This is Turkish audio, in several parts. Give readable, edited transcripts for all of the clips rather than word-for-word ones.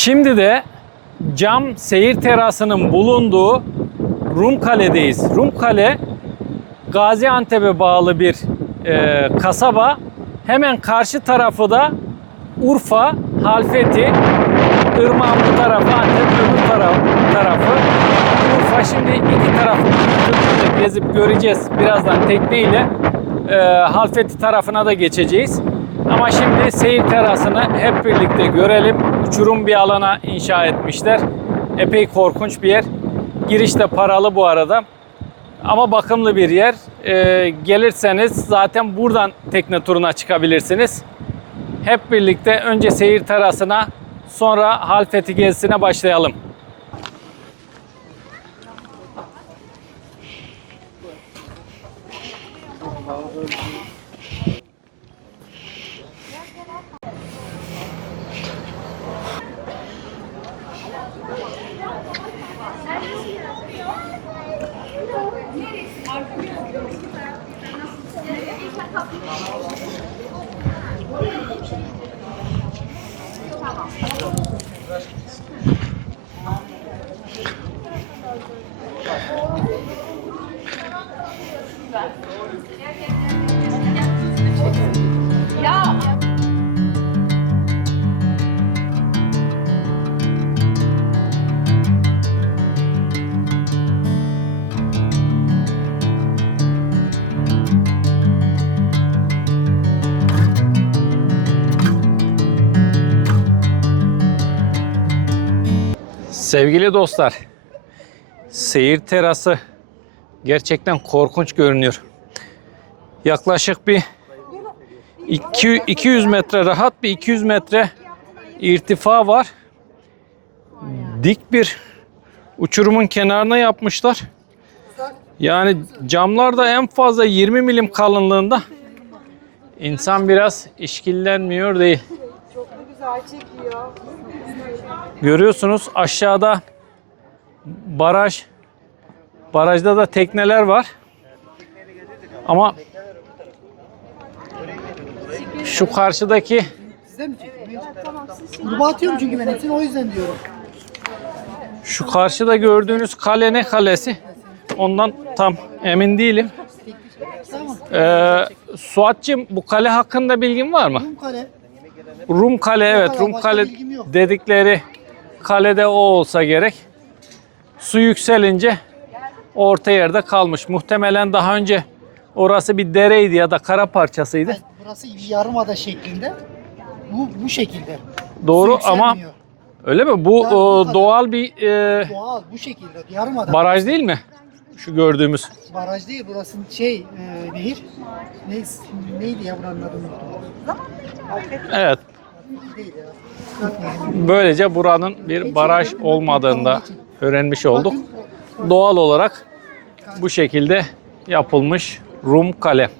Şimdi de cam seyir terasının bulunduğu Rumkale'deyiz. Rumkale, Gaziantep'e bağlı bir kasaba. Hemen karşı tarafı da Urfa, Halfeti, Irmak'ın bu tarafı, Antep öbür tarafı. Urfa, şimdi iki tarafı gezip göreceğiz. Birazdan tekneyle Halfeti tarafına da geçeceğiz. Ama şimdi seyir terasını hep birlikte görelim. Uçurum bir alana inşa etmişler. Epey korkunç bir yer. Giriş de paralı bu arada. Ama bakımlı bir yer. Gelirseniz zaten buradan tekne turuna çıkabilirsiniz. Hep birlikte önce seyir terasına, sonra Halfeti gezisine başlayalım. Sevgili dostlar, seyir terası gerçekten korkunç görünüyor. Yaklaşık bir 200 metre, rahat bir 200 metre irtifa var. Dik bir uçurumun kenarına yapmışlar. Yani camlar da en fazla 20 milim kalınlığında. İnsan biraz işkillenmiyor değil. Çok da güzel çekiyor. Görüyorsunuz aşağıda baraj. Barajda da tekneler var. Ama şu karşıdaki Size mi çekiyor? Gruba atıyorum çünkü ben hepsini, o yüzden diyorum. şu karşıda gördüğünüz kale ne kalesi? Ondan tam emin değilim. Tamam. Suat'cığım, bu kale hakkında bilgin var mı? Rumkale. Rumkale, evet. Başka Rumkale bilgim yok. dedikleri kalede o olsa gerek. Su yükselince orta yerde kalmış. Muhtemelen daha önce orası bir dereydi ya da kara parçasıydı. Yani burası bir yarımada şeklinde. Bu şekilde. Doğru Su ama yükselmiyor. öyle mi? Bu Yani bu kadar. doğal bir Doğal bu şekilde. Yarımada. baraj değil mi? Şu gördüğümüz. Baraj değil, burası nehir. Neydi ya buranın adı, unuttum. Evet. Değil ya. Böylece buranın bir baraj olmadığını da öğrenmiş olduk. Doğal olarak bu şekilde yapılmış Rumkale.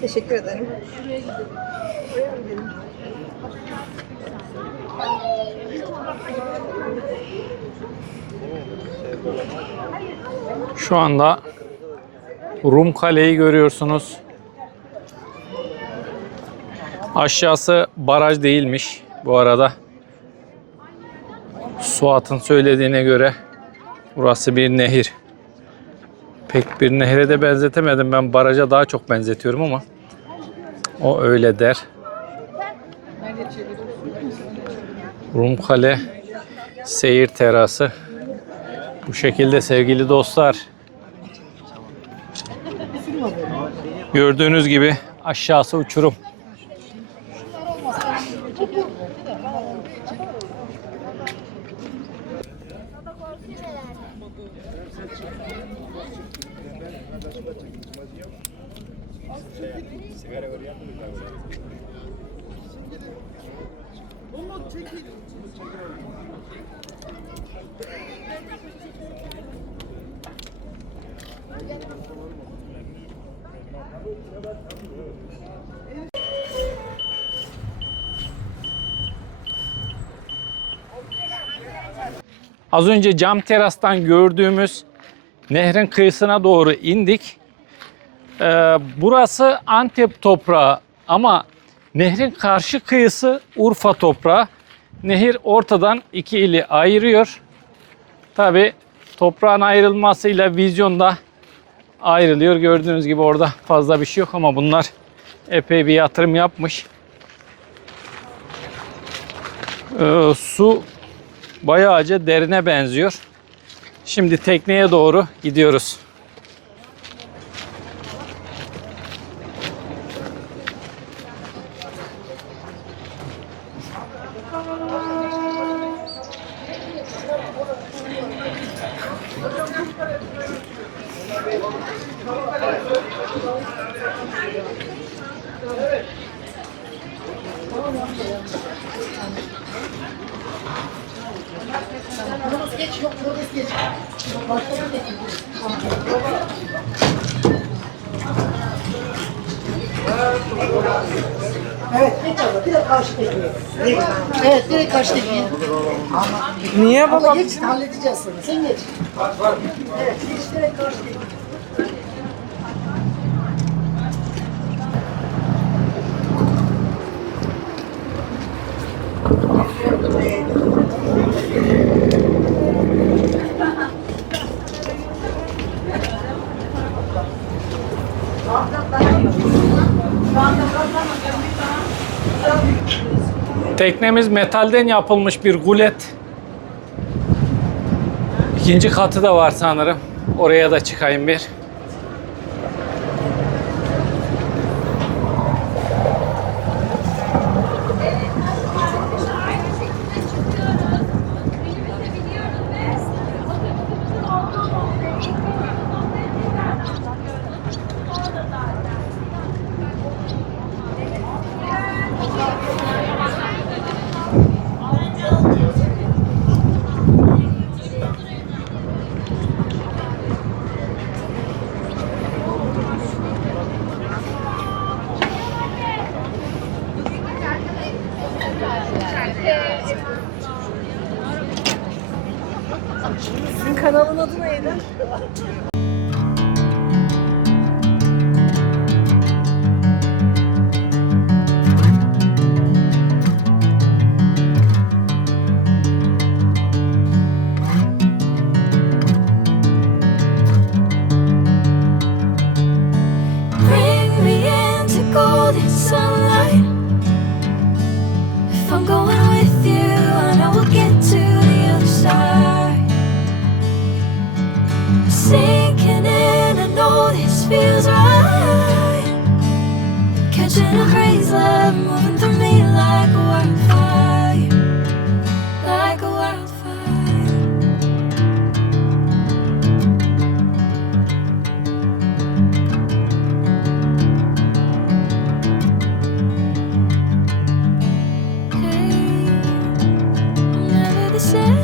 Teşekkür ederim. Şu anda Rumkale'yi görüyorsunuz. Aşağısı baraj değilmiş bu arada. Suat'ın söylediğine göre burası bir nehir. Pek bir nehre de benzetemedim. Ben baraja daha çok benzetiyorum ama o öyle der. Rumkale seyir terası. Bu şekilde sevgili dostlar. Gördüğünüz gibi aşağısı uçurum. Az önce cam terastan gördüğümüz nehrin kıyısına doğru indik. Burası Antep toprağı ama nehrin karşı kıyısı Urfa toprağı. Nehir ortadan iki ili ayırıyor. Tabi toprağın ayrılmasıyla vizyonda ayrılıyor. Gördüğünüz gibi orada fazla bir şey yok ama bunlar epey bir yatırım yapmış. Su bayağıca derine benziyor. Şimdi tekneye doğru gidiyoruz. Burası geç, yok burası geç. Evet, geç abla. Direkt karşı tekniğe. Evet, direkt karşı tekniğe. Niye Abla baba? geç, halledeceğiz sonra. Sen geç. Evet, geç direkt karşı tekniğe. Teknemiz metalden yapılmış bir gulet. İkinci katı da var sanırım. Oraya da çıkayım bir. Sizin kanalın adı neydi? Bring me into golden sunlight. If I'm going with you, I know we'll get to the other side. Sinking in, I know this feels right. Catching a crazy love, moving through me like a wildfire, like a wildfire. Never the same.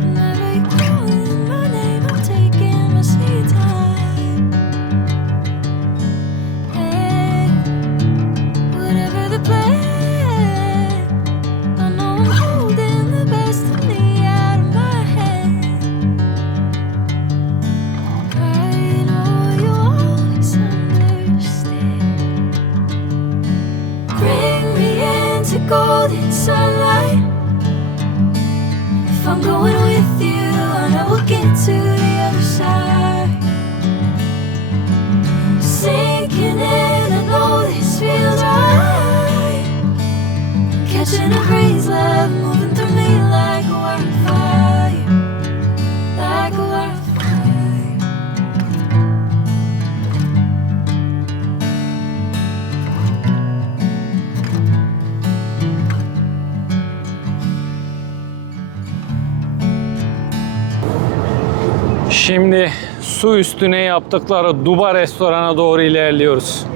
Whenever you're calling my name, I'm taking my sweet time. Hey, whatever the plan, I know I'm holding the best of me out of my hand. I know you always understand. Bring me into golden sunlight. If I'm going with you, I know we'll get to the other side. Sinking in, I know this feels right. Catching a crazy love, moving through me like a wildfire, like a wildfire. Şimdi su üstüne yaptıkları Duba restorana doğru ilerliyoruz.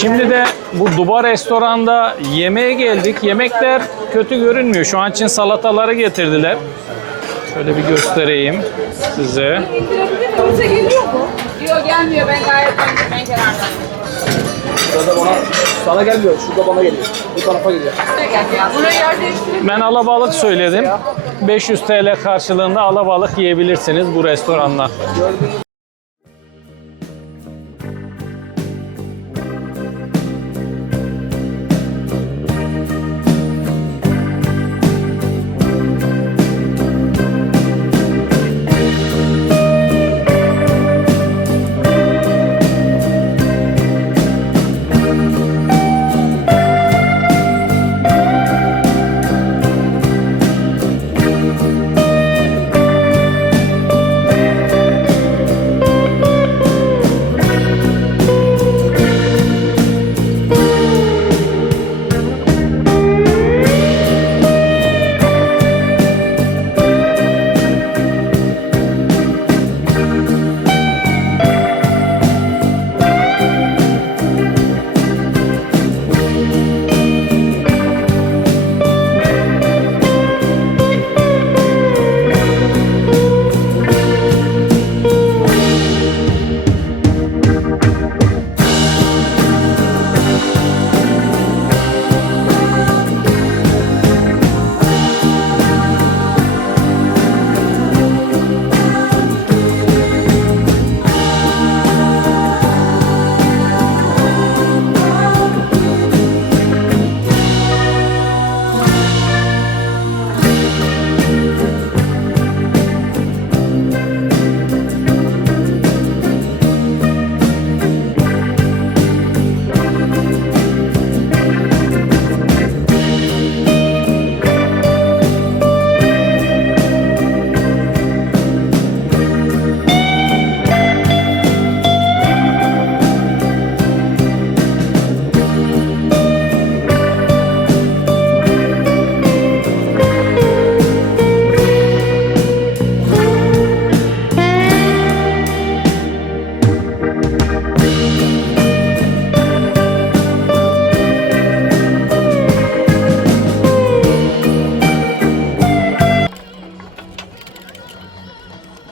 Şimdi de bu Duba restoranda yemeğe geldik. Yemekler kötü görünmüyor. Şu an için salataları getirdiler. Şöyle bir göstereyim size. Bize geliyor mu? Yok gelmiyor. Ben gayet ben kenardan. Şurada bana, sana gelmiyor. Şurada bana geliyor. Bu tarafa geliyor. Buraya yer değiştirelim. Ben alabalık söyledim. 500 TL karşılığında alabalık yiyebilirsiniz bu restoranda.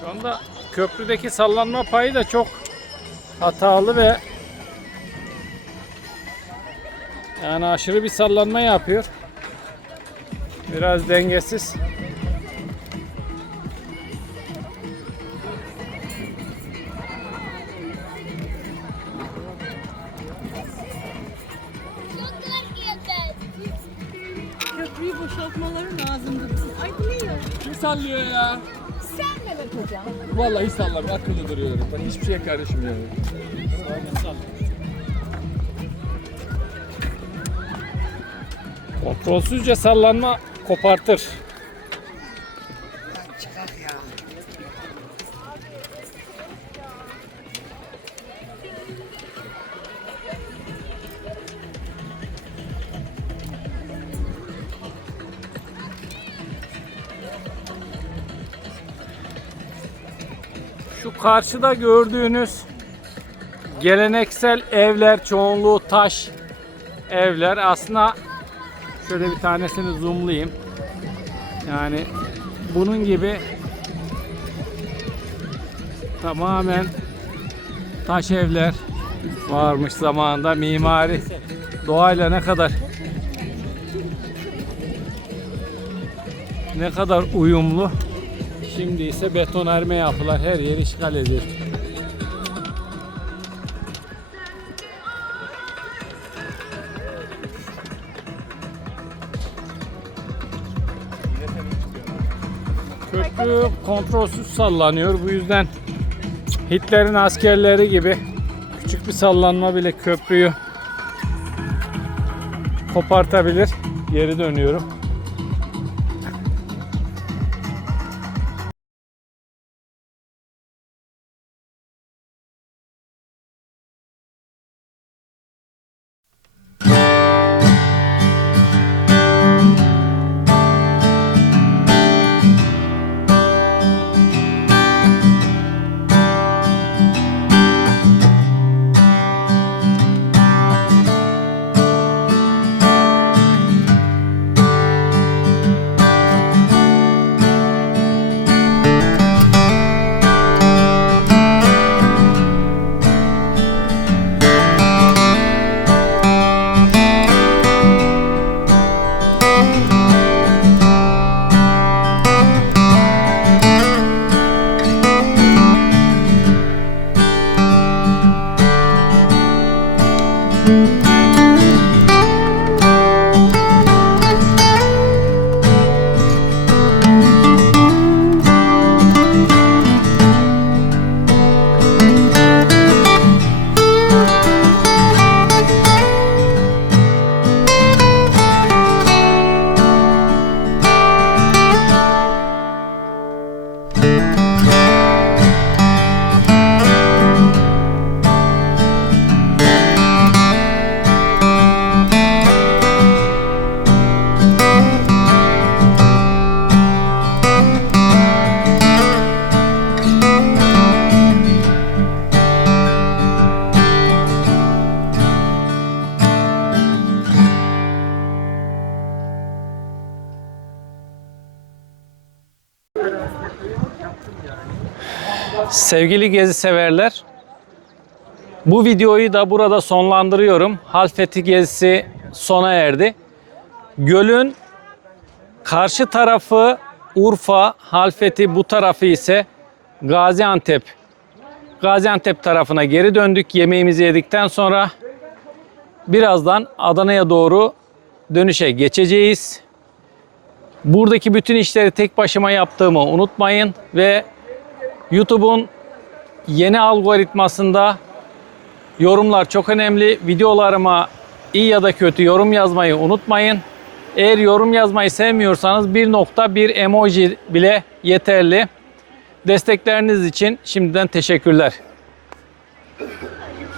Şu anda köprüdeki sallanma payı da çok hatalı ve yani aşırı bir sallanma yapıyor. Biraz dengesiz. Köprüyü boşaltmaları lazımdı. Ay bu ne ya? Kim sallıyor ya? Sen Mehmet Hocam. Vallahi sallamıyor. Akıllı duruyorum. Ben hiçbir şeye karışmıyorum. Kontrolsüzce sallanma kopartır. Şu karşıda gördüğünüz geleneksel evler, çoğunluğu taş evler. Aslında şöyle bir tanesini zoomlayayım. Yani bunun gibi tamamen taş evler varmış zamanında. Mimari doğayla ne kadar uyumlu. Şimdi ise betonarme yapılar her yeri işgal ediyor. Köprü kontrolsüz sallanıyor. Bu yüzden Hitler'in askerleri gibi küçük bir sallanma bile köprüyü kopartabilir. Geri dönüyorum. Sevgili gezi severler, bu videoyu da burada sonlandırıyorum. Halfeti gezisi sona erdi. Gölün karşı tarafı Urfa, Halfeti bu tarafı ise Gaziantep. Gaziantep tarafına geri döndük yemeğimizi yedikten sonra. Birazdan Adana'ya doğru dönüşe geçeceğiz. Buradaki bütün işleri tek başıma yaptığımı unutmayın ve YouTube'un yeni algoritmasında yorumlar çok önemli. Videolarıma iyi ya da kötü yorum yazmayı unutmayın. Eğer yorum yazmayı sevmiyorsanız bir emoji bile yeterli. Destekleriniz için şimdiden teşekkürler.